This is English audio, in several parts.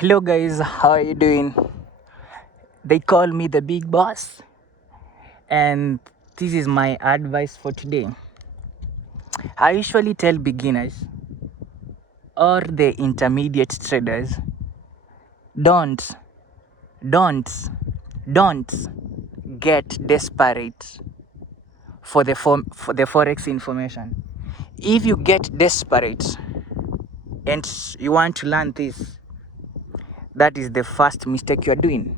Hello guys, how are you doing? They call me the big boss, and this is my advice for today. I usually tell beginners or the intermediate traders, don't, don't, don't get desperate for the forex information. If you get desperate and you want to learn this, that is the first mistake you are doing.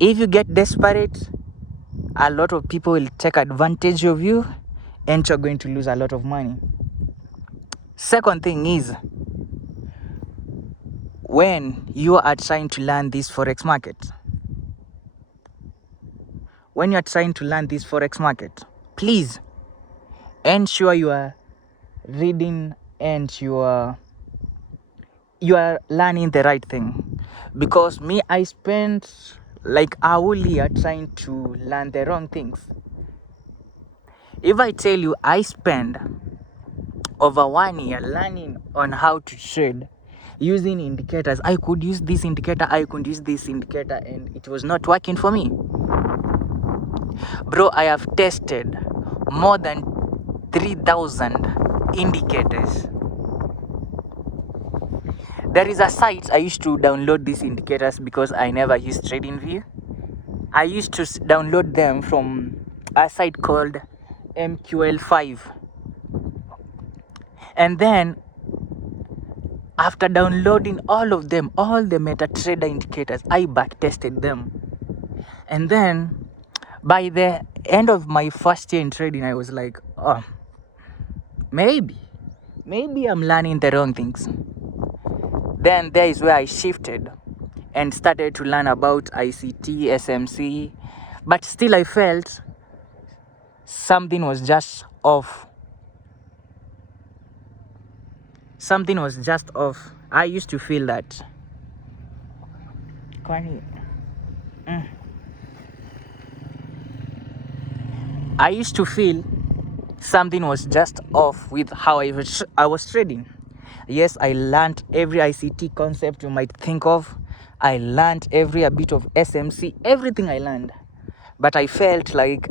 If you get desperate, a lot of people will take advantage of you and you're going to lose a lot of money. Second thing is, when you are trying to learn this forex market, please ensure you are reading and you are learning the right thing. Because me, I spent like a whole year trying to learn the wrong things. If I tell you I spent over 1 year learning on how to trade using indicators, I could use this indicator, and it was not working for me. Bro, I have tested more than 3,000 indicators. There is a site I used to download these indicators because I never used TradingView. I used to download them from a site called MQL5. And then after downloading all of them, all the MetaTrader indicators, I back tested them. And then by the end of my first year in trading, I was like, oh, maybe I'm learning the wrong things. Then there is where I shifted and started to learn about ICT, SMC, but still I felt something was just off. I used to feel that. I used to feel something was just off with how I was trading. Yes, I learned every ICT concept you might think of. I learned a bit of SMC, everything I learned. But I felt like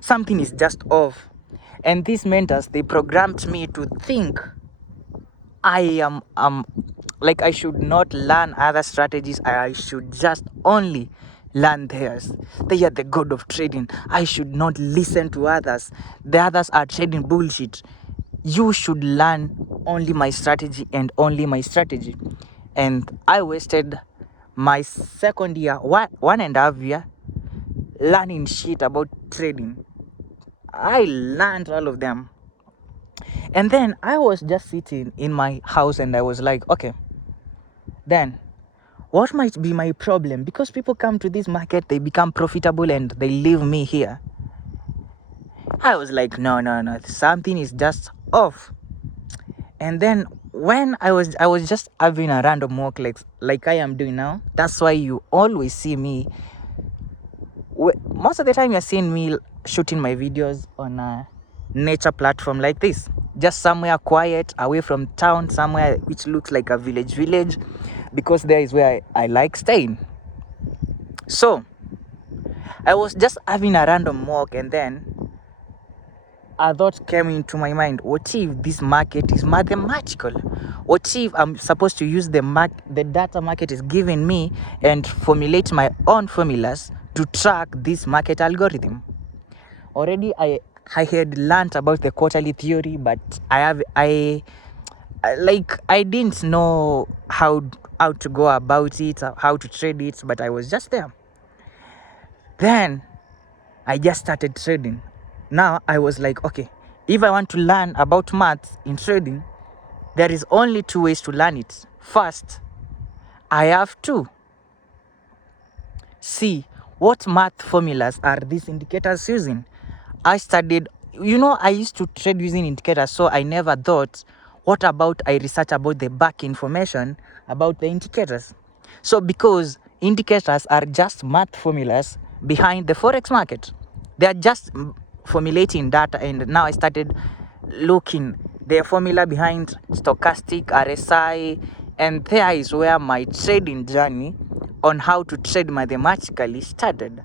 something is just off. And these mentors, they programmed me to think I am like I should not learn other strategies. I should just only learn theirs. They are the god of trading. I should not listen to others. The others are trading bullshit. You should learn only my strategy and only my strategy. And I wasted my second year, 1.5 year, learning shit about trading. I learned all of them. And then I was just sitting in my house and I was like, okay, then what might be my problem? Because people come to this market, they become profitable and they leave me here. I was like, no, something is just off. And then when I was just having a random walk like I am doing now. That's why you always see me, most of the time you're seeing me shooting my videos on a nature platform like this, just somewhere quiet away from town, somewhere which looks like a village, because there is where I like staying. So I was just having a random walk, and then a thought came into my mind. What if this market is mathematical? What if I'm supposed to use the data market is giving me and formulate my own formulas to track this market algorithm? Already I had learned about the quarterly theory, but I didn't know how to go about it, how to trade it, but I was just there. Then I just started trading. Now I was like, okay, if I want to learn about maths in trading, there is only 2 ways to learn it. First, I have to see what math formulas are these indicators using. I studied, I used to trade using indicators, so I never thought, what about I research about the back information about the indicators? So because indicators are just math formulas behind the forex market, they are just formulating data. And now I started looking the formula behind stochastic, RSI, And there is where my trading journey on how to trade mathematically started.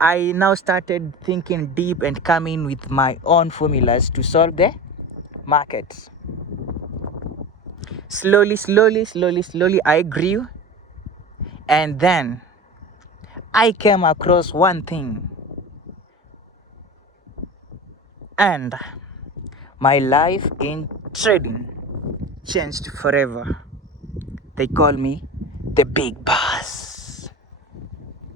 I now started thinking deep and coming with my own formulas to solve the markets. Slowly, I grew, and then I came across one thing, and my life in trading changed forever. They call me the Big Boss.